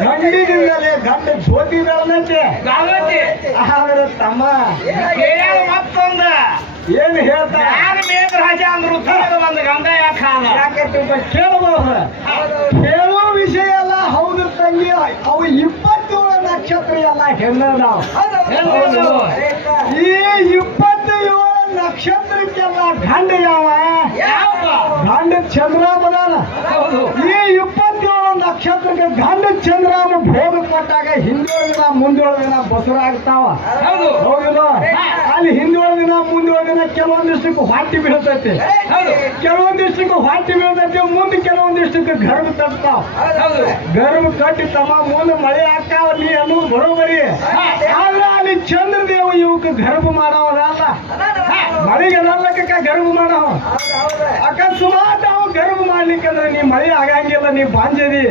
ಗಂಡಿನಿಂದಲೇ ಗಂಡ ಜ್ಯೋತಿ ಬೆಳೆದೈತೆ ಆದ್ರೆ ತಮ್ಮ ಮತ್ತೊಂದ. ಏನ್ ಹೇಳ್ತಾ ಮೇಘರಾಜ ಅಂದ್ರು ತನಗ ಒಂದು ಗಂಡ ಯಾಕೆ ಯಾಕಂತ ಕೇಳಬಹುದು. ಕೇಳೋ ವಿಷಯ ಎಲ್ಲ ಹೌದು ತಂಗಿ ಅವು ಇಪ್ಪತ್ತೇಳು ನಕ್ಷತ್ರ ಎಲ್ಲ ಹೆಣ್ಣದಾವ ಹೆಣ್ಣದು. ಈ ಇಪ್ಪತ್ತೇಳು ನಕ್ಷತ್ರಕ್ಕೆಲ್ಲ ಗಂಡ ಯಾವ? ಗಂಡ ಚಂದ್ರ ಈ ಇಪ್ಪತ್ತೇಳು ನಕ್ಷತ್ರಕ್ಕೆ ಗಂಡ ಚಂದ್ರಾಮ ಭೋಗ ಕೊಟ್ಟಾಗ ಹಿಂದೊಳಗಿನ ದಿನ ಬಸರಾಗ್ತಾವ ಹೌದು. ಅಲ್ಲಿ ಹಿಂದೊಳಗ ದಿನ ಮುಂದೊಳಗ ದಿನ ಕೆಲವೊಂದಿಷ್ಟಕ್ಕೆ ಹೊಟ್ಟಿ ಬೀಳ್ತೈತಿ. ಕೆಲವೊಂದಿಷ್ಟಕ್ಕೆ ಹೊಟ್ಟಿ ಬೀಳ್ತೈತಿ ಮುಂದೆ ಕೆಲವೊಂದಿಷ್ಟಕ್ಕೆ ಗರ್ಭ ತರ್ತಾವ ಹೌದು. ಗರ್ಭ ಕಟ್ಟಿ ತಮ್ಮ ಮುಂದೆ ಮಳೆ ಆಗ್ತಾವ ನೀ ಅನ್ನೋದು ಬರೋಬರಿ. ಆದ್ರೆ ಅಲ್ಲಿ ಚಂದ್ರದೇವ ಇವಕ್ಕೆ ಗರ್ಭ ಮಾಡವಲ್ಲ ಮಳೆಗೆ ಗರ್ಭ ಮಾಡವ ಅಕಸ್ಮಾತ್ ಅವ್ ಗರ್ಭ ಮಾಡ್ಲಿಕ್ಕಂದ್ರೆ ನೀ ಮಳೆ ಆಗಂಗಿಲ್ಲ ನೀ ಬಾಂಜದಿ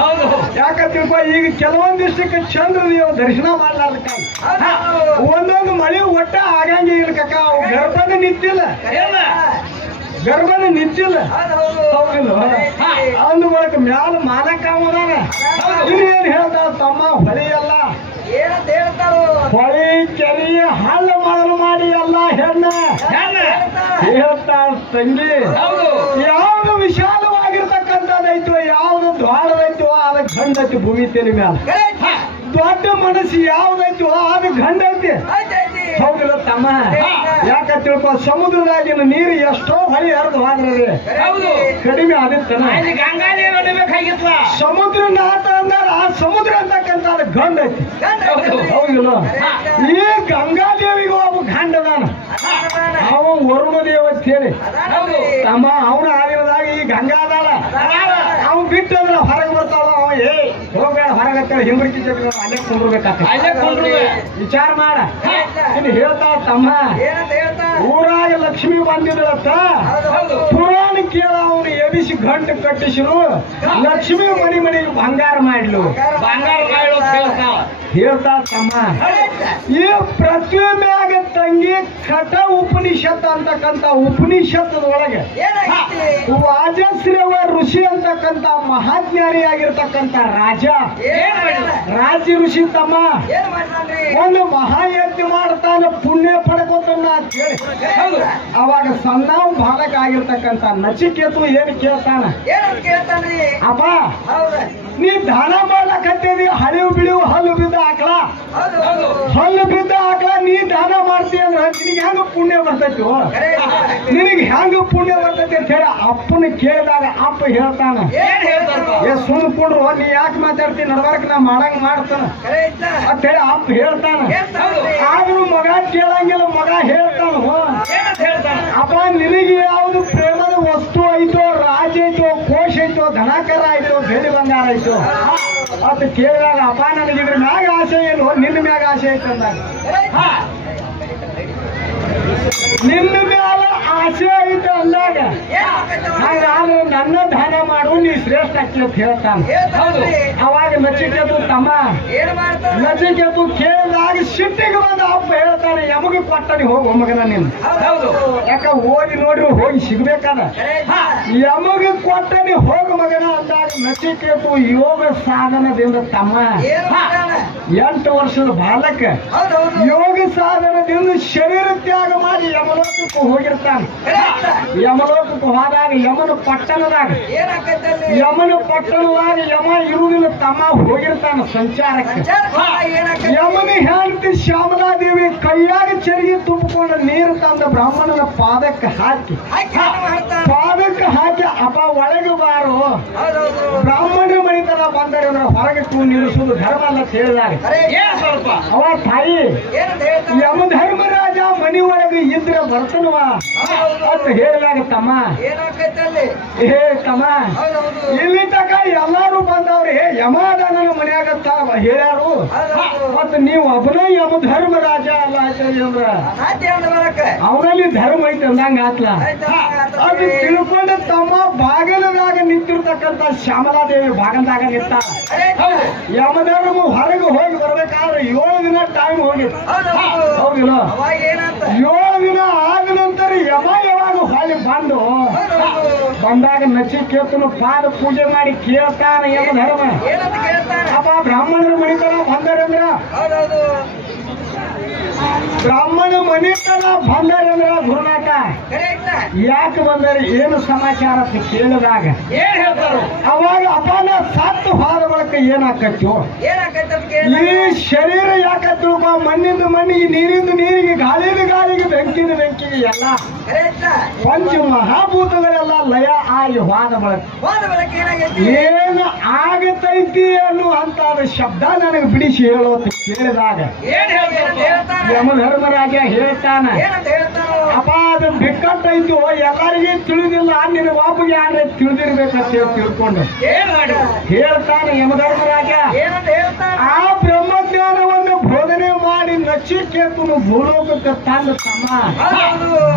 ಹೌದು. ಯಾಕ ತಿಳ್ಕೊ ಈಗ ಕೆಲವೊಂದಿಷ್ಟಕ್ಕೆ ಚಂದ್ರದೇವ ದರ್ಶನ ಮಾಡ್ಲಾರ್ದಕ್ಕ ಒಂದೊಂದು ಮಳೆ ಒಟ್ಟ ಆಗಂಗೆ ಇಲ್ಲ ಕಕ್ಕ ಅವು ಗರ್ಭನ ನಿಂತಿಲ್ಲ ಗರ್ಭನ ನಿಂತಿಲ್ಲ ಅಂದು ಬಳಕ ಮ್ಯಾಲ ಮಾನಕ ಏನ್ ಇನ್ನೇನ್ ಹೇಳ್ತಾವ ತಮ್ಮ ಹೊಳಿ ಹೇಳ್ತಾರೋ? ಹೊಳಿ ಕೆರಿ ಹಳ್ಳ ಮೊದಲು ಮಾಡಿ ಎಲ್ಲ ಹೆಣ್ಣ. ಹೇಳ್ತಾಳ ತಂಗಿ. ಯಾವ್ದು ವಿಶಾಲವಾಗಿರ್ತಕ್ಕಂಥದ್ದೈತೋ ಯಾವ್ದು ದ್ವಾರದೈತೋ ಅದ ಗಂಡೈತಿ ಭೂಮಿ ತೆಲಿ ಮ್ಯಾಲ. ದೊಡ್ಡ ಮನಸ್ಸು ಯಾವ್ದೈತೋ ಅದು ಗಂಡ ಐತಿ ಹೌದಿಲ್ಲ ತಮ್ಮ. ಯಾಕ ತಿಳ್ಕೊ ಸಮುದ್ರದಾಗಿನ ನೀರು ಎಷ್ಟೋ ಹಳಿ ಹರಿದು ಹೋದ್ರಿ ಹೌದು. ಕಡಿಮೆ ಆದಿತ್ತನ ಸಮುದ್ರ ನಾಟ ಅಂದಾರ ಆ ಸಮುದ್ರ ಅಂತಕ್ಕಂಥ ಅದು ಗಂಡ ಐತಿ. ಹೌದು. ಹೌದಿಲ್ಲ? ಈ ಗಂಗಾದೇವಿಗೂ ಅವ ಗಂಡದಾನ. ಅವ ವರುಣ ದೇವ ಅಂತ ಹೇಳಿ. ತಮ್ಮ ಅವನ ಆಗಿರದಾಗ ಈ ಗಂಗಾದಾಳ. ಅವ್ ಬಿಟ್ಟಂದ್ರ ಹೊರಗೆ ಬರ್ತಾವ ಅವ ಏ ಹೋಗ್ಬೇಡ ಹೊರಗೆ ಅಂತೇಳಿ ಹಿಂಬಡಿಕೆ ಜೊತೆ ಅಲ್ಲೇ ಕುಂಡ್ರಬೇಕಾಗ್ತದೆ ಅಲ್ಲೇ ಕುಂಡ್ರುವೆ. ವಿಚಾರ ಮಾಡ. ಇನ್ನು ಹೇಳ್ತಾ ತಮ್ಮ. ಊರಾಗ ಲಕ್ಷ್ಮಿ ಬಂದಿದ್ರತ್ತ ಹೌದು ಪುರಾಣ ಕೇಳ ಅವನು ಎಬಿಸಿ ಗಂಟು ಕಟ್ಟಿಸಿರು. ಲಕ್ಷ್ಮಿ ಮನಿ ಮನಿಗೆ ಬಂಗಾರ ಮಾಡ್ಲು. ಬಂಗಾರ ಕಾಯಿಲು ಈ ತಂಗಿ ಕಟ ಉಪನಿಷತ್ ಅಂತಕ್ಕಂಥ ಉಪನಿಷತ್ ಒಳಗೆ ರಾಜಶ್ರೇವ ವಾಜಶ್ರವ ಋಷಿ ಅಂತಕ್ಕಂಥ ಮಹಾಜ್ಞಾನಿ ಆಗಿರ್ತಕ್ಕಂಥ ರಾಜ ರಾಜ ಋಷಿ ತಮ್ಮ. ಒಂದು ಮಹಾಯಜ್ಞ ಮಾಡ್ತಾನೆ ಪುಣ್ಯ ಪಡ್ಕೋತಣ್ಣ ಅಂತ ಹೇಳಿ. ಅವಾಗ ಸಣ್ಣವ್ ಬಾಲಕ ಆಗಿರ್ತಕ್ಕಂಥ ನಚಿಕೇತು ಏನು ಕೇಳ್ತಾನ? ಅಪ್ಪ ನೀ ದಾನ ಮಾಡ್ಲಕತ್ತೀವಿ ಹಳಿವು ಬಿಳಿವು ಹಲ್ಲು ಬಿದ್ದ ಹೌದು ಹಲ್ಲು ಬಿದ್ದ ಹಾಕ್ಲ ನೀ ದಾನ ಮಾಡ್ತೀಯ ಅಂದ್ರೆ ನಿನಗೆ ಹೆಂಗ ಪುಣ್ಯ ಬರ್ತೈತಿ ನಿನಗೆ ಹೆಂಗ ಪುಣ್ಯ ಬರ್ತೈತಿ ಅಂತ ಹೇಳಿ ಅಪ್ಪನ ಕೇಳಿದಾಗ ಅಪ್ಪ ಹೇಳ್ತಾನ ಏ ಸುಮ್ ಕೊಡ್ರು ನೀ ಯಾಕೆ ಮಾತಾಡ್ತೀನಿ ನಡ್ಬರ್ಕ್ ನಾ ಮಾಡಂಗ್ ಮಾಡ್ತಾನ. ಅಂತ ಹೇಳಿ ಅಪ್ಪ ಹೇಳ್ತಾನ. ಆದ್ರೂ ಮಗ ಕೇಳಂಗಿಲ್ಲ ಮಗ ಹೇಳ್ತಾನ ಅಪ್ಪ ನಿನಗೆ ಯಾವುದು ಪ್ರೇಮದ ಧನಾಕರ ಆಗಿರೋ ಬೆಳ್ಳಿ ಬಂಗಾರ ಆಯ್ತು. ಅಂತ ಕೇಳಿದಾಗ ಅಪ್ಪ ನನಗೆ ಇದ್ರ ಮ್ಯಾಗ ಆಸೆ ಏನು? ನಿನ್ನ ಮ್ಯಾಗ ಆಸೆ ಐತೆ ಅಂದಾಗ. ಖರೆ ನಿನ್ನ ಮ್ಯಾಲ ಆಸೆ ಐತೆ ಅಂದಾಗ? ಹಂಗಾದ್ರೆ ನನ್ನ ಧ್ಯಾನ ಮಾಡು ನೀ ಶ್ರೇಷ್ಠ ಅಕ್ಕಿ ಅಂತ ಹೇಳ್ತಾನ. ಅವಾಗ ನಚಿಕೆತು ತಮ್ಮ ನಚಿಕೆತು ಕೇಳಿದಾಗ ಸಿಟ್ಟಿಗೆ ಬಂದ ಅಪ್ಪ ಹೇಳ್ತಾನೆ ಯಮಗೆ ಕೊಟ್ಟನಿ ಹೋಗು ಮಗನ ನೀನು. ಯಾಕ ಹೋಗಿ ನೋಡ್ರಿ ಹೋಗಿ ಸಿಗ್ಬೇಕಾದ? ಯಮಗೆ ಕೊಟ್ಟನಿ ಹೋಗ ಮಗನ ಅಂದಾಗ ನಚಿಕೇತು ಯೋಗ ಸಾಧನದಿಂದ ತಮ್ಮ. ಎಂಟು ವರ್ಷದ ಬಾಲಕ. ಯೋಗ ಸಾಧನದಿಂದ ಶರೀರ ತ್ಯಾಗ ಮಾಡಿ ಯಮಲೋಕಕ್ಕೆ ಹೋಗಿರ್ತಾನೆ. ಯಮಲೋಕಕ್ಕೆ ಹೋದಾಗ ಯಮನ ಪಟ್ಟಣದಾಗ? ಯಮನ ಪಟ್ಟಣದಾಗ ಯಮ ಇರುವುದಿಲ್ಲ ತಮ್ಮ ಹೋಗಿರ್ತಾನ ಸಂಚಾರಕ್ಕೆ? ಯಮನ ಹೆಂಡತಿ ಶ್ಯಾಮಲಾದೇವಿ ಕೈಯಾಗ ಚರಿಗೆ ತುಂಬಿಕೊಂಡು ನೀರು ತಂದ ಬ್ರಾಹ್ಮಣನ ಪಾದಕ್ಕೆ ಹಾಕಿ? ಪಾದಕ್ಕೆ ಹಾಕಿ ಅಪ್ಪ ಒಳಗೆ ಬಾರು. ಅಂದ್ರೆ ಹೊರಗೆ ನಿಲ್ಲಿಸುವುದು ಧರ್ಮ ಅಲ್ಲ ಅಂತ. ಅವ ತಾಯಿ? ಯಮ ಧರ್ಮರಾಜ ಮನಿ ಒಳಗೆ ಇದ್ರೆ ಬರ್ತನವ ಅಂತ ಹೇಳಿದಾಗ ತಮ್ಮ? ಏ ತಮ್ಮ ಹೌದು ಬಂದವ್ರಿ ಮನ್ಯಾಗ ತಾ ಹೇಳ್ಯಾರು. ಮತ್ತ ನೀವು ಒಬ್ಬನೇ ಯಮ ಧರ್ಮ ರಾಜ ಅಲ್ಲ ಆಚಾರ್ಯ ಅಂದ್ರ. ಅವನಲ್ಲಿ ಧರ್ಮ ಐತೆ ಅಂದಂಗ ಆತ್ಲ? ಅದು ತಿಳ್ಕೊಂಡು ತಮ್ಮ ಬಾಗಿಲದಾಗ ನಿಂತಿರ್ತಕ್ಕಂಥ ಶ್ಯಾಮಲಾದೇವಿ ಬಾಗಲದಾಗ ನಿಂತ. ಯಮಧರ್ಮ ಹೊರಗೆ ಹೋಗಿ ಬರ್ಬೇಕಾದ್ರೆ ಏಳು ದಿನ ಟೈಮ್ ಹೋಗಿತ್ತು. ಹೌದಿಲ್ಲ ಏಳು ದಿನ ಆದ ನಂತರ ಯಮ ಯಾವಾಗ ಹಾಲಿ ಬಂದು. ಬಂದಾಗ ನಚಿಕೇತನು ಪಾದ ಪೂಜೆ ಮಾಡಿ ಕೇಳ್ತಾನ ಏನು ಧರ್ಮ. ಅಪ್ಪ ಬ್ರಾಹ್ಮಣರು ಮನಿತನ ಬಂದರಂದ್ರ? ಬ್ರಾಹ್ಮಣ ಮನಿತನ ಬಂದರಂದ್ರ ಗುರುನಾಥ? ಯಾಕೆ ಬಂದರೆ ಏನು ಸಮಾಚಾರ ಅಂತ ಕೇಳಿದಾಗ ಏನ್ ಹೇಳ್ತಾರು? ಅವಾಗ ಅಪಾನ ಸತ್ತು ಹೋದ ಬಳಿಕ ಏನಾಕತ್ತು ಈ ಶರೀರ ಯಾಕೆ ತಿಳ್ಕೊ? ಮಣ್ಣಿಂದ ಮಣ್ಣಿಗೆ ನೀರಿಂದ ನೀರಿಗೆ ಗಾಳಿಯಿಂದ ಗಾಳಿಗೆ ಬೆಂಕಿದ ಬೆಂಕಿಗೆ ಎಲ್ಲ ಪಂಚ ಮಹಾಭೂತಗಳೆಲ್ಲ ಲಯ ಆಗಿ ವಾದ ಬಳಕೆ. ಏನು ಆಗತೈತಿ ಅನ್ನುವಂತ ಶಬ್ದ ನನಗೆ ಬಿಡಿಸಿ ಹೇಳೋದು ಕೇಳಿದಾಗ ಏನು ಹೇಳ್ತಾನೆ? ಯಮಧರ್ಮರಾಜ ಹೇಳ್ತಾನ ಅಪ್ಪ ಅದು ಬಿಕ್ಕಟ್ಟೈತು ಎಲ್ಲರಿಗೂ ತಿಳಿದಿಲ್ಲ ನಿನ್ನ ಬಾಬುಗೆ ಯಾರೇ ತಿಳಿದಿರ್ಬೇಕಂತ ಹೇಳಿ ತಿಳ್ಕೊಂಡು. ಹೇಳ್ತಾನೆ ಯಮಧರ್ಮರಾಜ. ಆ ನಚಿಕೇತನು ಭೂಲೋಕಕ್ಕೆ ತಂದ ತಮ್ಮ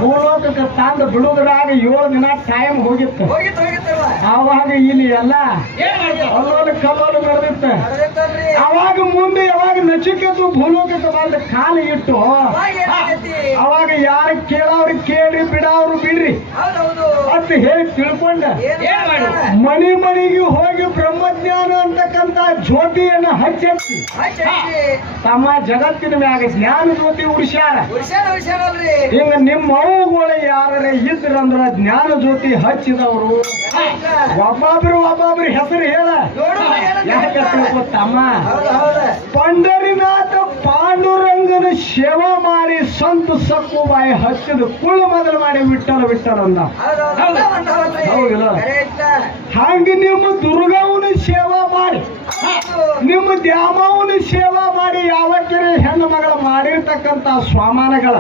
ಭೂಲೋಕಕ್ಕೆ ತಂದು ಬಿಡುವುದ್ರಾಗ ಏಳು ದಿನ ಟೈಮ್ ಹೋಗಿತ್ತು. ಆವಾಗ ಇಲ್ಲಿ ಎಲ್ಲ ಏನ್ ಮಾಡ್ತಾರು ಅಲ್ಲೋಲು ಕಲ್ಲೋಲು ನಡೆದಿತ್ತು. ಅವಾಗ ಮುಂದೆ ಯಾವಾಗ ನಚಿಕೇತು ಭೂಲೋಕಕ್ಕೆ ಬಂದ ಕಾಲು ಇಟ್ಟು ಅವಾಗ ಅವಾಗ ಯಾರು ಕೇಳೋರು ಕೇಳಿ ಬಿಡೋರು ಬಿಡ್ರಿ. ಅಂತ ಹೇಳಿ ತಿಳ್ಕೊಂಡ? ಮನೆ ಮನೆಗೆ ಹೋಗಿ ಬ್ರಹ್ಮಜ್ಞಾನ ಅಂತಕ್ಕಂತ ಜ್ಯೋತಿಯನ್ನ ಹಚ್ಚಿ. ತಮ್ಮ ಜಗತ್ತಿನ ಮ್ಯಾಗ ಜ್ಞಾನ ಜ್ಯೋತಿ ಉಡ್ಸ್ಯಾರ? ಹುಷಾರ ಹಿಂಗ ನಿಮ್ಮ ಅವುಗಳು ಯಾರೇ ಇದ್ರಂದ್ರ ಜ್ಞಾನ ಜ್ಯೋತಿ ಹಚ್ಚಿದವರು. ಒಬ್ಬೊಬ್ರು ಒಬ್ಬೊಬ್ರು ಹೆಸರು ಹೇಳ. ಯಾಕೆ ಪಂಡರಿನಾಥ ಪಾಂಡುರಂಗನ ಸೇವಾ ಮಾಡಿ ಸಂತ ಸಕ್ಕುಬಾಯಿ ಹಚ್ಚಿದ ಕುಳು ಮೊದಲು ಮಾಡಿ ವಿಠಲ ವಿಠಲ ಅಂದ. ಹೌದಿಲ್ಲ? ಹಂಗ ನಿಮ್ಮ ದುರ್ಗವನ ಸೇವಾ ಮಾಡಿ. ನಿಮ್ಮ ದ್ಯಾಮವನ ಸೇವಾ ಮಾಡಿ ಯಾವತ್ತಿನ ಹೆಣ್ಣು ಮಗಳ ಮಾಡಿರ್ತಕ್ಕಂತ ಸ್ವಾಮಾನಗಳ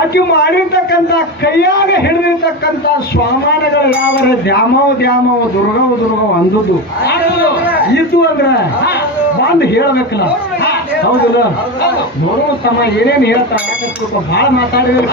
ಆಕೆ ಮಾಡಿರ್ತಕ್ಕಂತ ಕೈಯಾಗ ಹಿಡಿದಿರ್ತಕ್ಕಂತ ಸ್ವಾಮಾನಗಳು ಯಾವರ ದ್ಯಾಮವ ದ್ಯಾಮವ ದುರ್ಗವ ದುರ್ಗವ ಅಂದದ್ದು ಇದು ಇದ್ದು ಅಂದ್ರ ಬಂದು ಹೇಳ್ಬೇಕಲ್ಲ. ಹೌದಲ್ಲ? ನೋಡು ತಮ್ಮ ಏನೇನು ಹೇಳ್ತಾರೆ ಬಹಳ ಮಾತಾಡಿದ್ರೆ